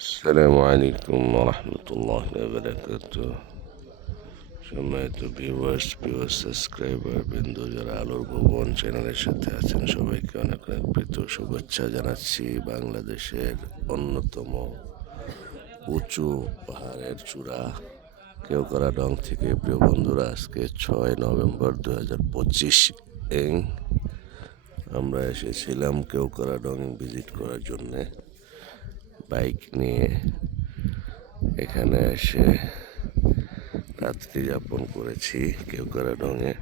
আসসালামু আলাইকুম রহমতুল্লাহ বারাকাত সম্মানিত ভিউয়ার্স ভিউয়ার্স সাবস্ক্রাইবার বিন্দু যারা আলোর ভুবন চ্যানেলের সাথে আছেন, সবাইকে অনেক অনেক প্রীত শুভেচ্ছা জানাচ্ছি। বাংলাদেশের অন্যতম উঁচু পাহাড়ের চূড়া কেওকরা ডং থেকে। প্রিয় বন্ধুরা, আজকে ছয় নভেম্বর দু হাজার পঁচিশ আমরা এসেছিলাম কেওকরা ডং ভিজিট করার জন্যে। বাইক নিয়ে এখানে এসে রাত্রি যাপন করেছি কেউ কেউকারা ডঙে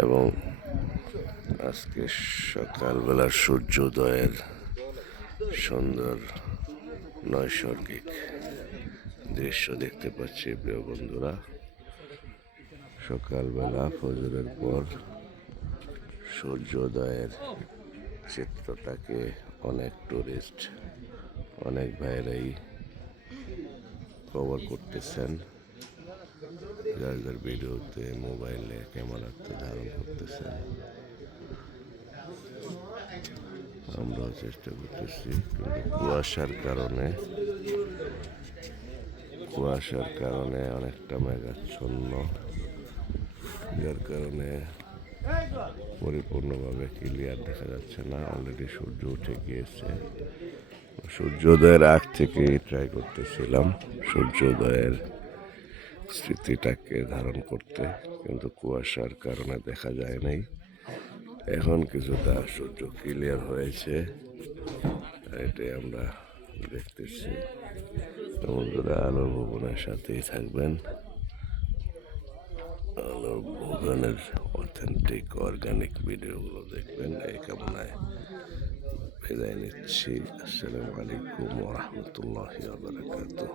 এবং আজকে সকালবেলার সূর্যোদয়ের সুন্দর নৈসর্গিক দৃশ্য দেখতে পাচ্ছি, প্রিয় বন্ধুরা। সকালবেলা ফজরের পর সূর্যোদয়ের চিত্রটাকে অনেক টুরিস্ট অনেক ভাইরাই কভার করতেছেন। যার যার ভিডিওতে, মোবাইলে, ক্যামেরাতে ধারণ করতেছেন। আমরাও চেষ্টা করতেছি, কিন্তু কুয়াশার কারণে কুয়াশার কারণে অনেকটা মেঘাচ্ছন্ন। যার কারণে পরিপূর্ণভাবে ক্লিয়ার দেখা যাচ্ছে না। অলরেডি সূর্য উঠে গিয়েছে। সূর্যোদয়ের আগ থেকেই ট্রাই করতেছিলাম সূর্যোদয়ের স্মৃতিটাকে ধারণ করতে, কিন্তু কুয়াশার কারণে দেখা যায় নাই। এখন কিছুটা সূর্য ক্লিয়ার হয়েছে। এটাই আমরা দেখতেছি। বন্ধুরা, আলোর ভবনের সাথেই থাকবেন। আলোর ভবনের অথেন্টিক অর্গানিক ভিডিওগুলো দেখবেন। এই بذلك الشيء. السلام عليكم ورحمة الله وبركاته.